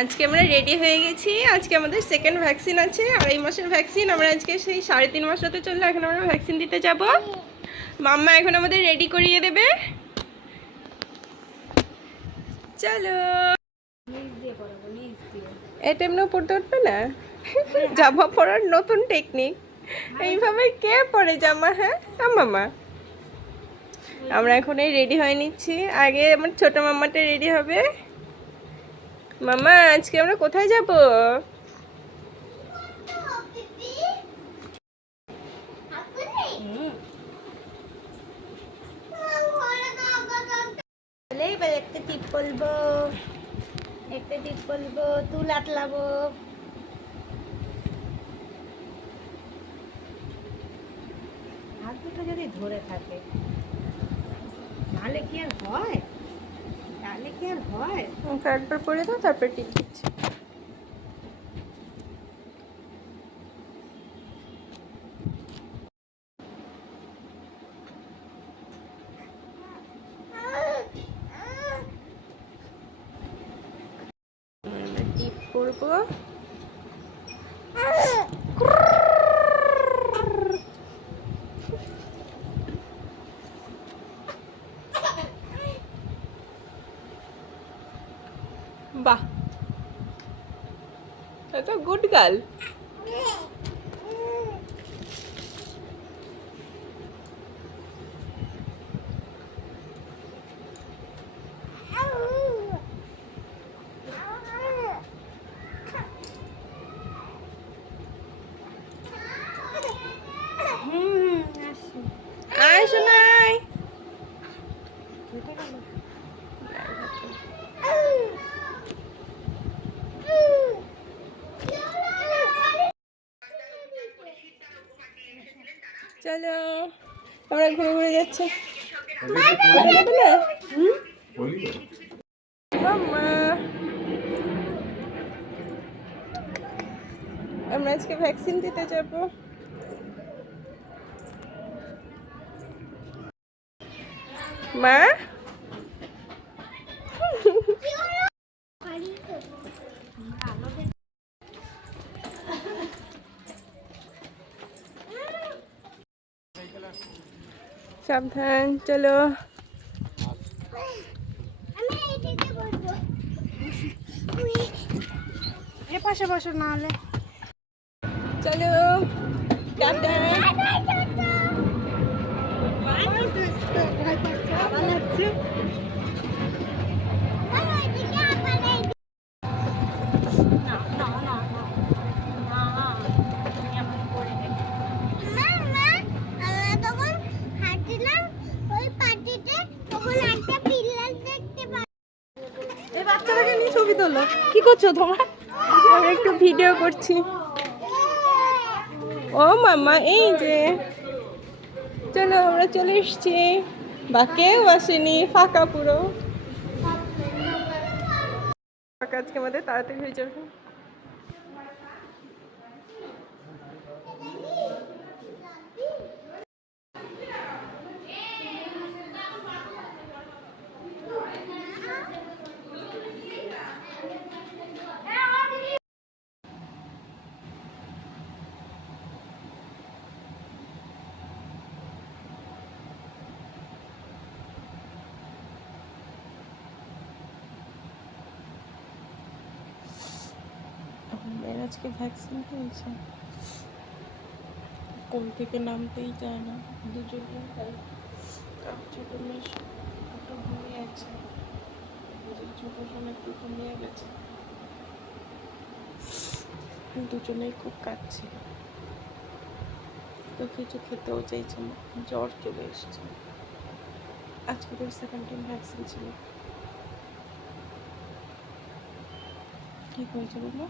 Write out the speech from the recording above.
আজকে আমরা রেডি হয়ে গেছি। আজকে আমাদের সেকেন্ড ভ্যাকসিন আছে, 2.5 মাসের ভ্যাকসিন। আমরা আজকে সেই 3.5 মাস হতে চললো, এখন আমরা ভ্যাকসিন দিতে যাব। মাম্মা এখন আমাদের রেডি করিয়ে দেবে। চলো। এটা এমনিও পড়তে উঠবে না, জামা পরার নতুন টেকনিক। এইভাবে কে পরে জামা? হ্যাঁ মাম্মা, আমরা এখন এই রেডি হয়ে নিচ্ছি। আগে আমার ছোট মাম্মাটা রেডি হবে। মামা আজকে আমরা কোথায় যাব? একটা টিপ বলবো, একটা টিপ বলবো, তুল আটলাবো। হাত দুটো যদি ধরে থাকে তাহলে কি আর হয়? তাহলে কি আর হয়? একবার পরে দাও, তারপর টিপ দিচ্ছি। টিপ করবো। বাহ, এটা গুড গার্ল। আসো নাই। চলো আমরা ঘুরে ঘুরে যাচ্ছি। আমরা আজকে ভ্যাকসিন দিতে যাব। মা সাবধান, চলো। এ পাশে বসো না হলে। চলো টাটা। বাচ্চাটাকে নিয়ে ছবি তোলো। কি করছো তোমরা? আমি একটু ভিডিও করছি। ও মামা, এই যে চলো আমরা চলে এসছি। বা কেউ আসেনি, ফাঁকা পুরো ফাঁকা। আজকে আমাদের তাড়াতাড়ি হয়ে যাবে। আজকে ভ্যাকসিন হয়েছে, কোল থেকে নামতেই চায় না দুজনে। তাই ছোট মেয়ে একটু ঘুমিয়ে আছে, ছোট সময় একটু ঘুমিয়ে গেছে। দুজনেই খুব কাঁদছিল, তো কিছু খেতেও চাইছে না, জ্বর চলে এসছে। আজকে তো সেকেন্ড টাইম ভ্যাকসিন ছিল। কি হয়েছে বলো?